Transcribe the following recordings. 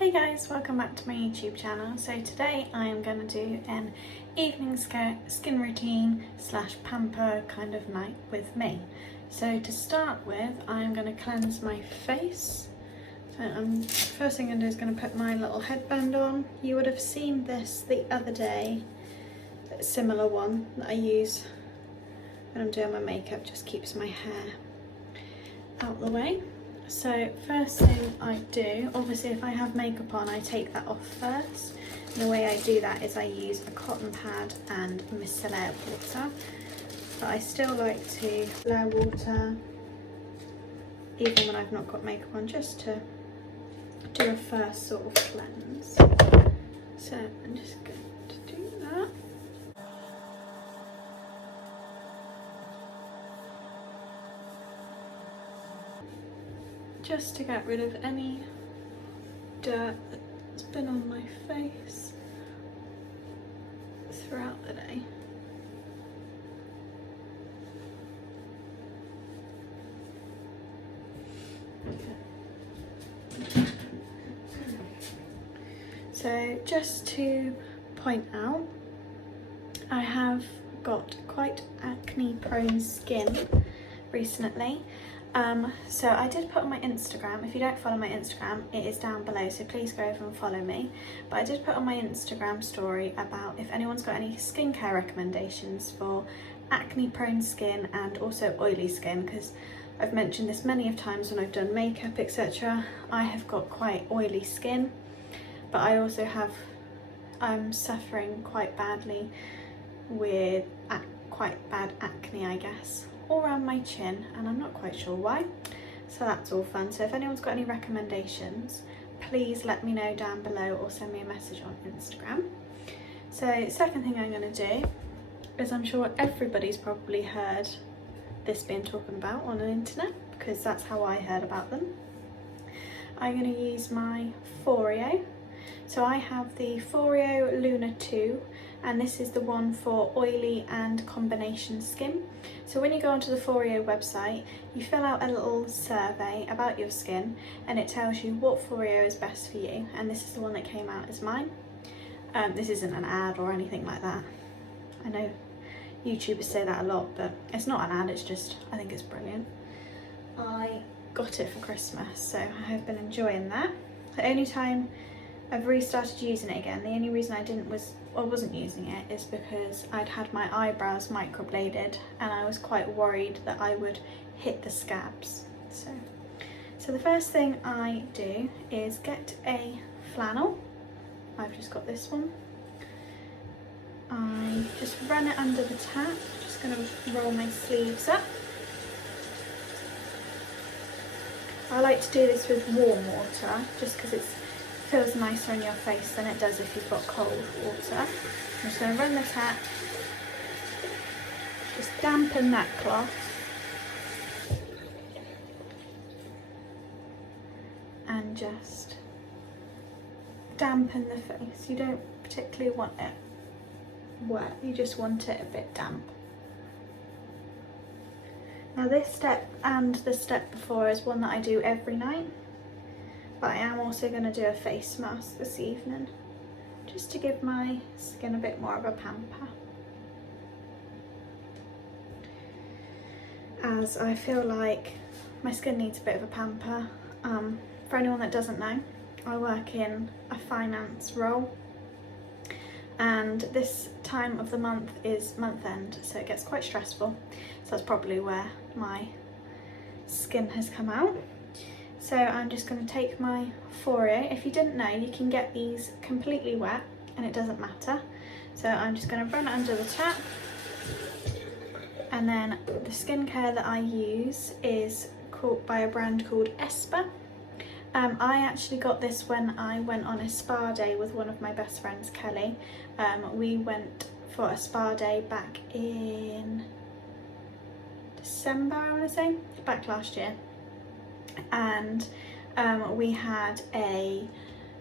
Hey guys, welcome back to my YouTube channel. So today I am going to do an evening skin routine / pamper kind of night with me. So to start with, I'm going to cleanse my face. So first thing I'm going to do is going to put my little headband on. You would have seen this the other day, a similar one that I use when I'm doing my makeup, just keeps my hair out the way. So first thing I do, obviously if I have makeup on, I take that off first. And the way I do that is I use a cotton pad and micellar water. But I still like to layer water even when I've not got makeup on, just to do a first sort of cleanse. So I'm just going to do that. Just to get rid of any dirt that's been on my face throughout the day. So just to point out, I have got quite acne prone skin recently. So I did put on my Instagram, if you don't follow my Instagram, it is down below, so please go over and follow me. But I did put on my Instagram story about if anyone's got any skincare recommendations for acne prone skin and also oily skin, because I've mentioned this many of times when I've done makeup, etc. I have got quite oily skin, but I also have, I'm suffering quite badly with quite bad acne, I guess, all around my chin, and I'm not quite sure why. So that's all fun. So if anyone's got any recommendations, please let me know down below or send me a message on Instagram. So second thing I'm going to do is, I'm sure everybody's probably heard this being talked about on the internet, because that's how I heard about them. I'm going to use my Foreo. So I have the Foreo Luna 2, and this is the one for oily and combination skin. So when you go onto the Foreo website, you fill out a little survey about your skin, and it tells you what Foreo is best for you, and this is the one that came out as mine. This isn't an ad or anything like that. I know YouTubers say that a lot, but it's not an ad, it's just, I think it's brilliant. I got it for Christmas, so I have been enjoying that. The only time I've restarted using it again, the only reason I wasn't using it is because I'd had my eyebrows microbladed and I was quite worried that I would hit the scabs. So the first thing I do is get a flannel. I've just got this one. I just run it under the tap. Just going to roll my sleeves up. I like to do this with warm water, just because it feels nicer on your face than it does if you've got cold water. I'm just going to run the tap, just dampen that cloth, and just dampen the face. You don't particularly want it wet, you just want it a bit damp. Now this step and the step before is one that I do every night, but I am also going to do a face mask this evening, just to give my skin a bit more of a pamper, as I feel like my skin needs a bit of a pamper. For anyone that doesn't know, I work in a finance role, and this time of the month is month end, so it gets quite stressful. So that's probably where my skin has come out. So I'm just going to take my Foreo. If you didn't know, you can get these completely wet and it doesn't matter. So I'm just going to run it under the tap. And then the skincare that I use is by a brand called Espa. I actually got this when I went on a spa day with one of my best friends, Kelly. We went for a spa day back in December, I want to say, back last year. And we had a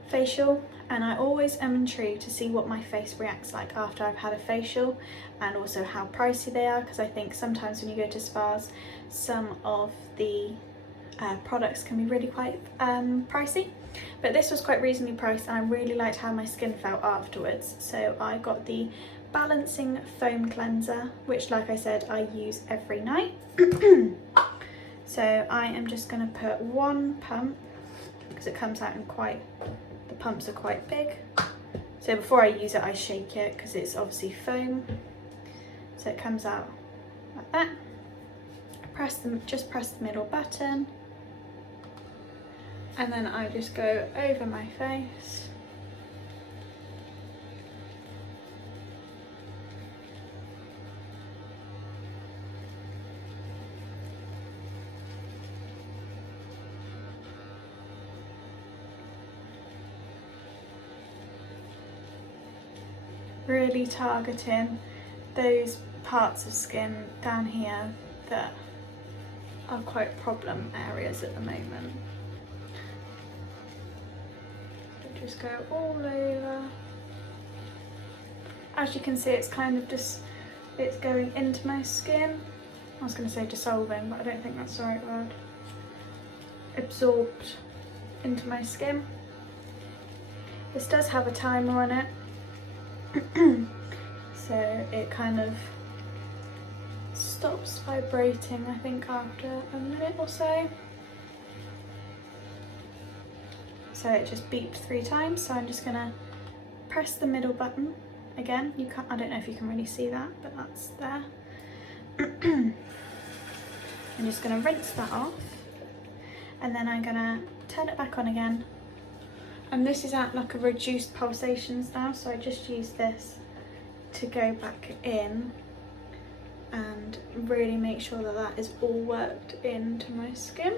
facial, and I always am intrigued to see what my face reacts like after I've had a facial, and also how pricey they are, because I think sometimes when you go to spas, some of the products can be really quite pricey, but this was quite reasonably priced and I really liked how my skin felt afterwards. So I got the Balancing Foam Cleanser, which, like I said, I use every night. So I am just going to put one pump, because it comes out in the pumps are quite big. So before I use it, I shake it because it's obviously foam. So it comes out like that. Just press the middle button, and then I just go over my face. Really targeting those parts of skin down here that are quite problem areas at the moment. So just go all over. As you can see, it's kind of just, it's going into my skin. I was going to say dissolving, but I don't think that's the right word. Absorbed into my skin. This does have a timer on it. So it kind of stops vibrating, I think, after a minute or so. So it just beeped 3 times. So I'm just gonna press the middle button again. I don't know if you can really see that, but that's there. I'm just gonna rinse that off, and then I'm gonna turn it back on again. And this is at like a reduced pulsations now, so I just use this to go back in and really make sure that that is all worked into my skin.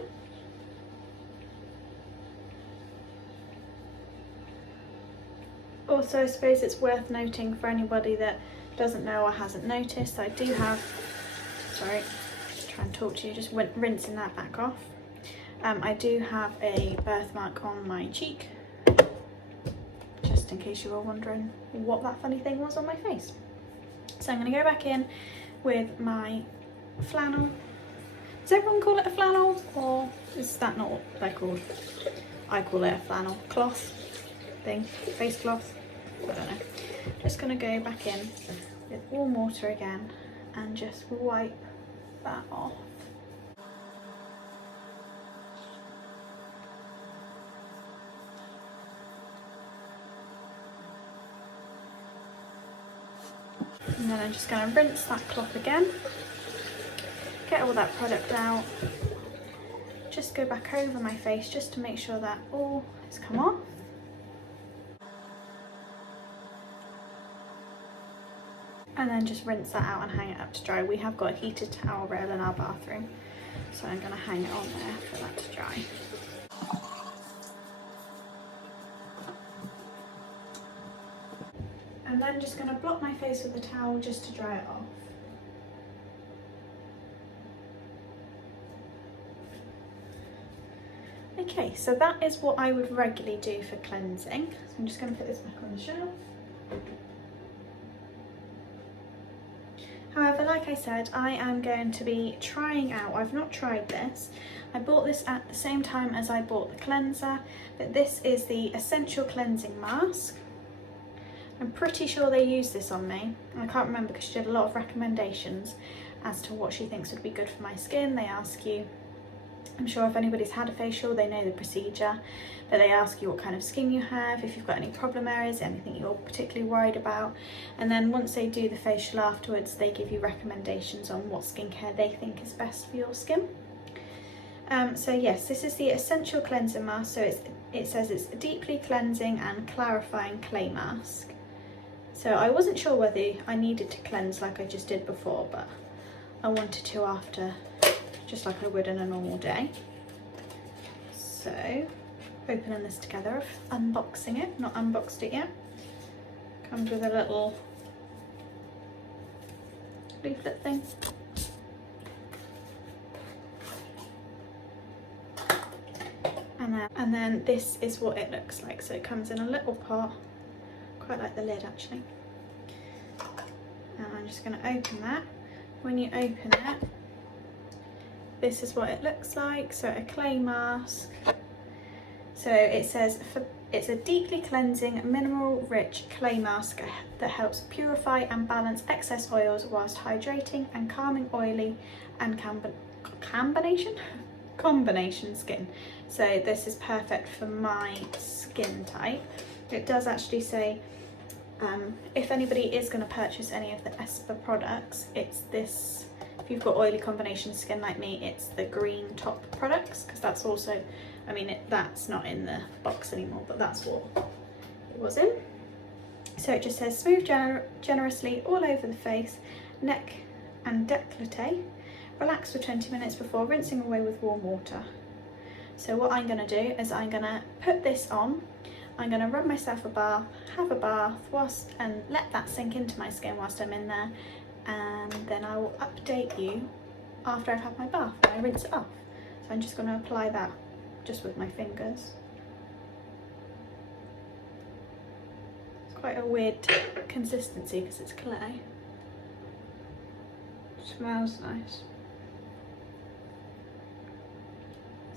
Also, I suppose it's worth noting for anybody that doesn't know or hasn't noticed, I do have, sorry, just try and talk to you, just rinsing that back off. I do have a birthmark on my cheek, just in case you were wondering what that funny thing was on my face. So I'm going to go back in with my flannel. Does everyone call it a flannel, or is that not what they're called? I call it a flannel cloth thing, face cloth, I don't know. Just going to go back in with warm water again and just wipe that off. And then I'm just going to rinse that cloth again, get all that product out, just go back over my face just to make sure that all has come off. And then just rinse that out and hang it up to dry. We have got a heated towel rail in our bathroom, so I'm going to hang it on there for that to dry. And then just going to blot my face with a towel just to dry it off. Okay, so that is what I would regularly do for cleansing. So I'm just going to put this back on the shelf. However, like I said, I am going to be trying out, I've not tried this. I bought this at the same time as I bought the cleanser, but this is the Essential Cleansing Mask. I'm pretty sure they used this on me. I can't remember because she did a lot of recommendations as to what she thinks would be good for my skin. They ask you, I'm sure if anybody's had a facial, they know the procedure, but they ask you what kind of skin you have, if you've got any problem areas, anything you're particularly worried about. And then once they do the facial afterwards, they give you recommendations on what skincare they think is best for your skin. So yes, this is the Essential Cleansing Mask. So it says it's a deeply cleansing and clarifying clay mask. So I wasn't sure whether I needed to cleanse like I just did before, but I wanted to after, just like I would in a normal day. So opening this together, unboxing it, not unboxed it yet. Comes with a little leaflet thing. And then this is what it looks like. So it comes in a little pot, quite like the lid actually. And I'm just going to open that. When you open it, this is what it looks like. So a clay mask. So it says it's a deeply cleansing, mineral rich clay mask that helps purify and balance excess oils whilst hydrating and calming oily and combination skin. So this is perfect for my skin type. It does actually say if anybody is going to purchase any of the Espa products, it's this. If you've got oily combination skin like me, it's the green top products, because that's also, I mean, that's not in the box anymore, but that's what it was in. So it just says smooth generously all over the face, neck and décolleté. Relax for 20 minutes before rinsing away with warm water. So what I'm going to do is I'm going to put this on. I'm going to rub myself a bath, have a bath, and let that sink into my skin whilst I'm in there, and then I will update you after I've had my bath when I rinse it off. So I'm just going to apply that just with my fingers. It's quite a weird consistency because it's clay. It smells nice.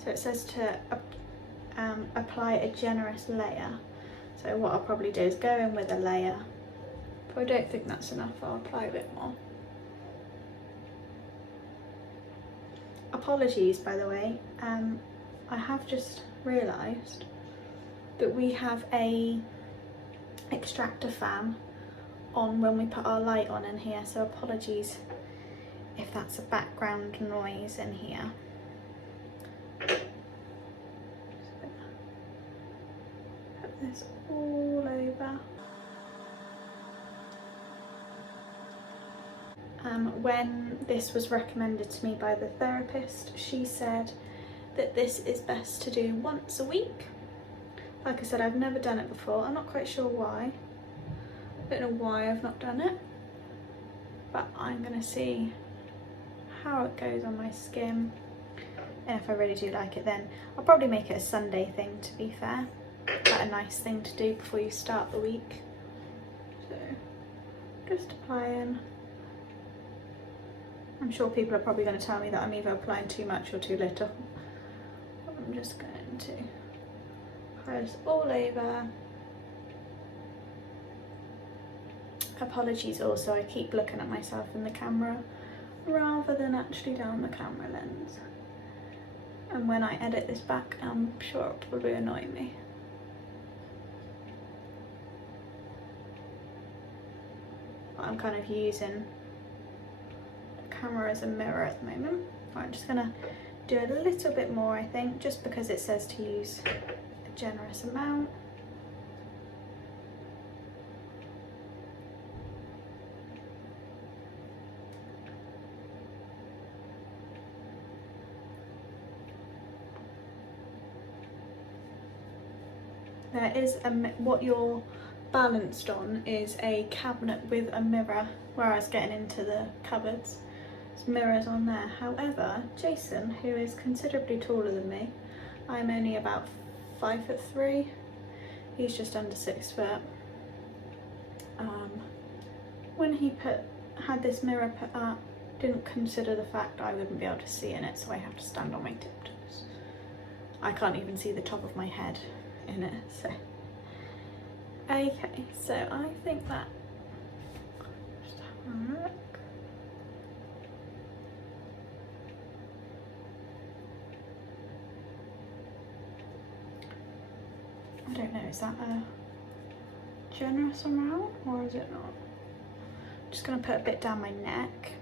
So it says to apply a generous layer. So what I'll probably do is go in with a layer. If I don't think that's enough, I'll apply a bit more. Apologies, by the way. I have just realised that we have a extractor fan on when we put our light on in here, so apologies if that's a background noise in here. Put this all over. When this was recommended to me by the therapist, she said that this is best to do once a week. Like I said, I've never done it before. I'm not quite sure why. I don't know why I've not done it, but I'm gonna see how it goes on my skin, and if I really do like it, then I'll probably make it a Sunday thing, to be fair. Quite a nice thing to do before you start the week. So just applying. I'm sure people are probably going to tell me that I'm either applying too much or too little. I'm just going to apply this all over. Apologies also, I keep looking at myself in the camera rather than actually down the camera lens. And when I edit this back, I'm sure it'll probably annoy me. But I'm kind of using camera as a mirror at the moment. I'm just gonna do a little bit more, I think, just because it says to use a generous amount. There is what you're balanced on is a cabinet with a mirror, where I was getting into the cupboards. Mirrors on there. However, Jason, who is considerably taller than me, I'm only about 5'3", he's just under 6 foot. When he had this mirror put up, didn't consider the fact I wouldn't be able to see in it, so I have to stand on my tiptoes. I can't even see the top of my head in it, so. Okay, so I think that, just have a look. I don't know, is that a generous amount or is it not? I'm just going to put a bit down my neck.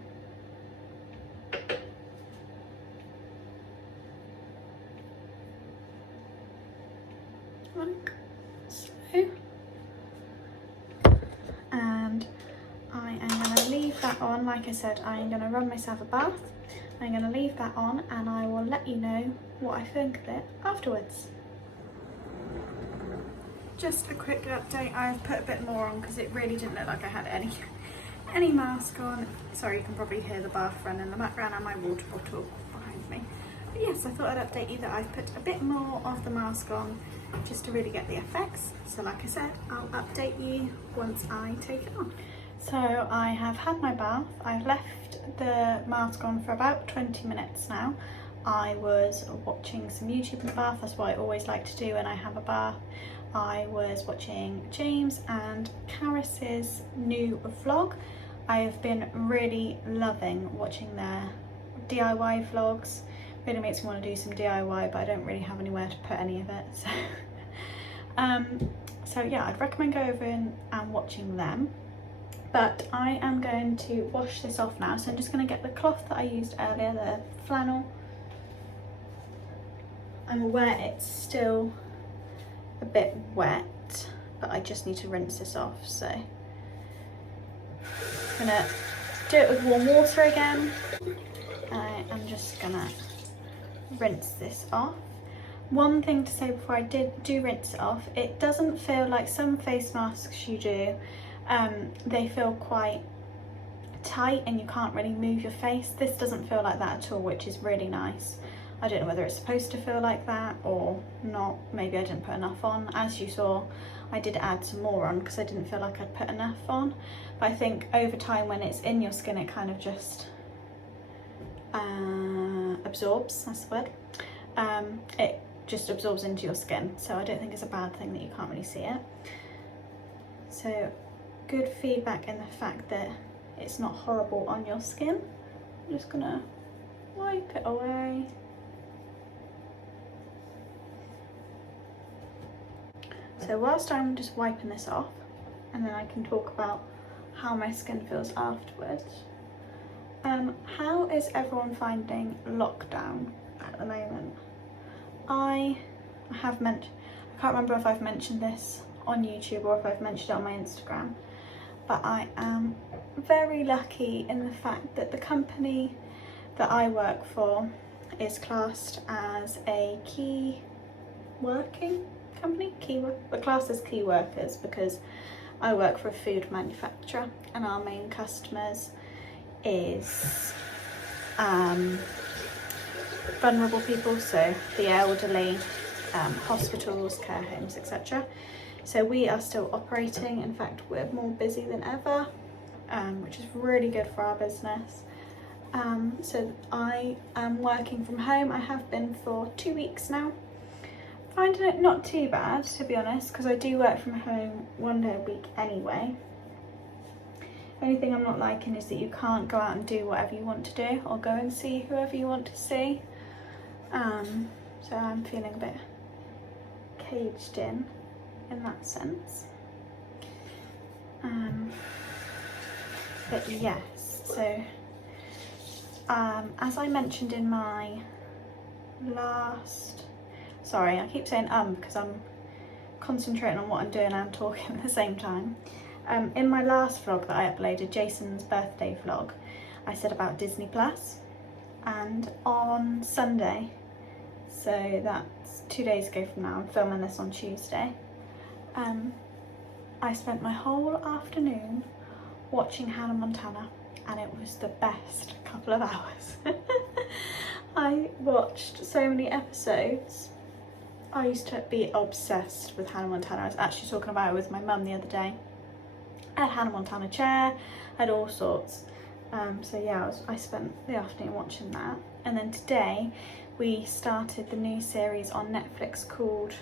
Like so. And I am going to leave that on. Like I said, I am going to run myself a bath. I'm going to leave that on and I will let you know what I think of it afterwards. Just a quick update, I've put a bit more on because it really didn't look like I had any mask on. Sorry, you can probably hear the bath run in the background and my water bottle behind me. But yes, I thought I'd update you that I've put a bit more of the mask on just to really get the effects. So like I said, I'll update you once I take it on. So I have had my bath, I've left the mask on for about 20 minutes now. I was watching some YouTube in the bath. That's what I always like to do when I have a bath. I was watching James and Karis's new vlog. I have been really loving watching their DIY vlogs. Really makes me want to do some DIY, but I don't really have anywhere to put any of it. So yeah, I'd recommend going over and watching them. But I am going to wash this off now. So I'm just going to get the cloth that I used earlier, the flannel. I'm aware it's still a bit wet, but I just need to rinse this off. So I'm gonna do it with warm water again. I'm just gonna rinse this off. One thing to say before I do rinse it off, it doesn't feel like some face masks you do, they feel quite tight and you can't really move your face. This doesn't feel like that at all, which is really nice. I don't know whether it's supposed to feel like that or not. Maybe I didn't put enough on. As you saw, I did add some more on because I didn't feel like I'd put enough on. But I think over time when it's in your skin, it kind of just absorbs, that's the word. It just absorbs into your skin. So I don't think it's a bad thing that you can't really see it. So good feedback in the fact that it's not horrible on your skin. I'm just gonna wipe it away. So whilst I'm just wiping this off, and then I can talk about how my skin feels afterwards. How is everyone finding lockdown at the moment? I can't remember if I've mentioned this on YouTube or if I've mentioned it on my Instagram, but I am very lucky in the fact that the company that I work for is classed as a key working company. We're classed as key workers because I work for a food manufacturer and our main customers is vulnerable people, so the elderly, hospitals, care homes, etc. So we are still operating. In fact, we're more busy than ever, which is really good for our business. So I am working from home. I have been for 2 weeks now. Finding it not too bad, to be honest, because I do work from home 1 day a week anyway. The only thing I'm not liking is that you can't go out and do whatever you want to do or go and see whoever you want to see. So I'm feeling a bit caged in that sense. But yes, so as I mentioned in my last, sorry, I keep saying because I'm concentrating on what I'm doing and I'm talking at the same time. In my last vlog that I uploaded, Jason's birthday vlog, I said about Disney Plus, and on Sunday, so that's 2 days ago from now, I'm filming this on Tuesday, I spent my whole afternoon watching Hannah Montana, and it was the best couple of hours. I watched so many episodes. I used to be obsessed with Hannah Montana. I was actually talking about it with my mum the other day. I had Hannah Montana chair, I had all sorts. So yeah, I spent the afternoon watching that. And then today we started the new series on Netflix called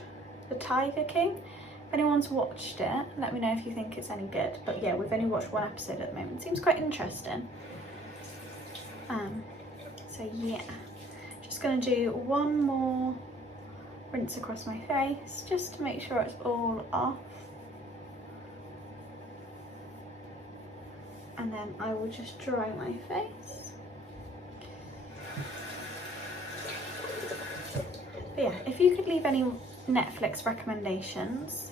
The Tiger King. If anyone's watched it, let me know if you think it's any good. But yeah, we've only watched 1 episode at the moment. It seems quite interesting. So yeah, just gonna do one more rinse across my face just to make sure it's all off. And then I will just dry my face. But yeah, if you could leave any Netflix recommendations,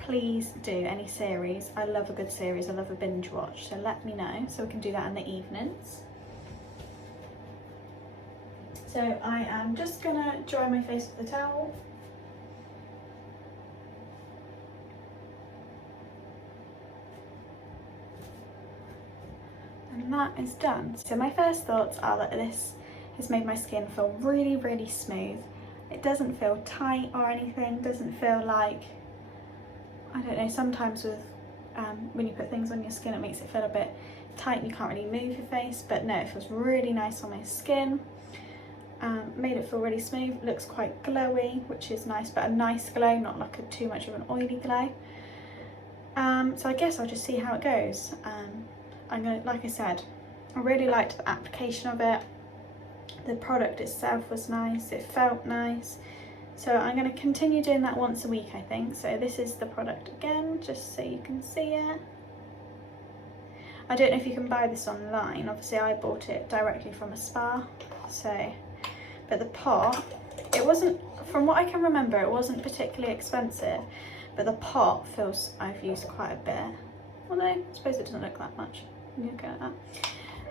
please do. Any series. I love a good series. I love a binge watch. So let me know so we can do that in the evenings. So I am just gonna dry my face with a towel. And that is done. So my first thoughts are that this has made my skin feel really, really smooth. It doesn't feel tight or anything, doesn't feel like, I don't know, sometimes with when you put things on your skin it makes it feel a bit tight and you can't really move your face, but no, it feels really nice on my skin. Made it feel really smooth, looks quite glowy, which is nice, but a nice glow, not like too much of an oily glow. So I guess I'll just see how it goes. I'm gonna, like I said, I really liked the application of it. The product itself was nice, it felt nice. So I'm going to continue doing that once a week, I think. So this is the product again, just so you can see it. I don't know if you can buy this online. Obviously I bought it directly from Espa. So, but the pot, it wasn't, from what I can remember, it wasn't particularly expensive. But the pot feels, I've used quite a bit. Although I suppose it doesn't look that much. You can go like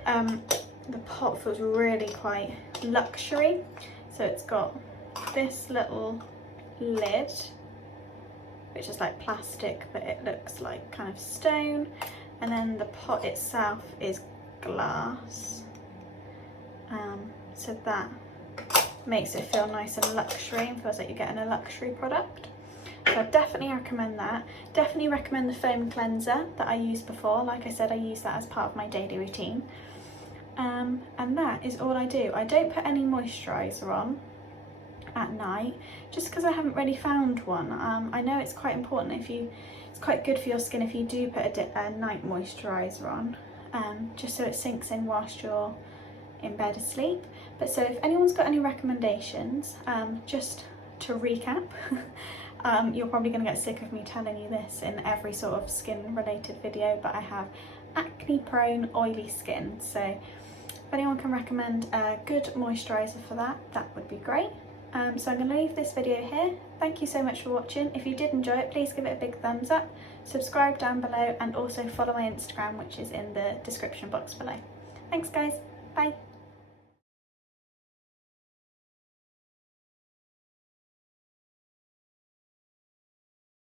that. The pot feels really quite luxury. So it's got this little lid, which is like plastic, but it looks like kind of stone. And then the pot itself is glass. So that makes it feel nice and luxury and feels like you're getting a luxury product. So I definitely recommend that. Definitely recommend the foam cleanser that I used before. Like I said, I use that as part of my daily routine. And that is all I do. I don't put any moisturiser on at night, just because I haven't really found one. I know it's quite important it's quite good for your skin if you do put a night moisturiser on, just so it sinks in whilst you're in bed asleep. But so if anyone's got any recommendations, just to recap, you're probably going to get sick of me telling you this in every sort of skin related video, but I have acne prone oily skin, so if anyone can recommend a good moisturiser for that, that would be great. So I'm going to leave this video here. Thank you so much for watching. If you did enjoy it, please give it a big thumbs up, subscribe down below, and also follow my Instagram, which is in the description box below. Thanks guys, bye.